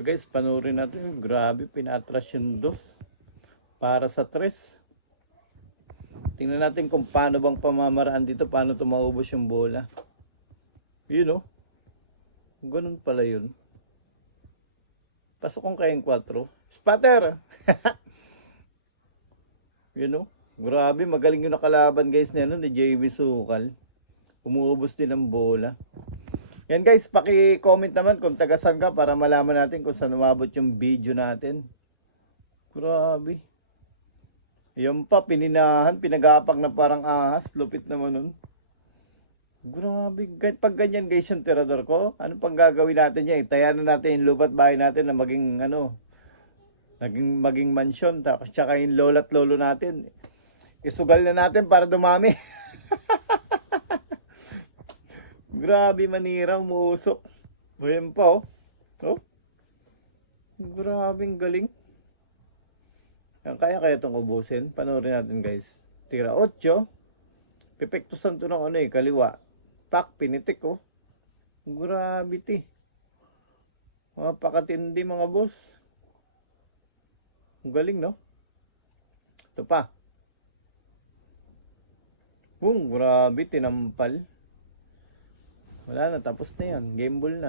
So guys, panoorin natin. Grabe, pinatras yung dos para sa tres. Tingnan natin kung paano bang pamamaraan dito. Paano ito maubos yung bola. Yun o. Ganun pala yun. Pasok kong kayong 4. Spatter! Yun o. Grabe, magaling yung nakalaban guys na ni JB Sukal. Umuubos din ang bola. Yan guys, paki-comment naman kung tagasan ka para malaman natin kung saan umabot yung video natin. Grabe. Yan pa, pininahan, pinagapak na parang ahas. Lupit naman nun. Grabe. Pag ganyan guys yung tirador ko, ano pang gagawin natin yan? Itayan na natin yung lupat bahay natin na maging maging mansyon. Tsaka yung lola't lolo natin. Isugal na natin para dumami. Grabe manira, umuusok. Ayan pa oh. Oh. Grabing galing. Kaya itong ubusin. Panoorin natin guys. Tira 8. Pipektusan to ng kaliwa. Pak, pinitik oh. Grabe Mapakatindi mga boss. Galing no? Ito pa. Boom, grabe, tinampal. Wala na, tapos na yan. Game ball na.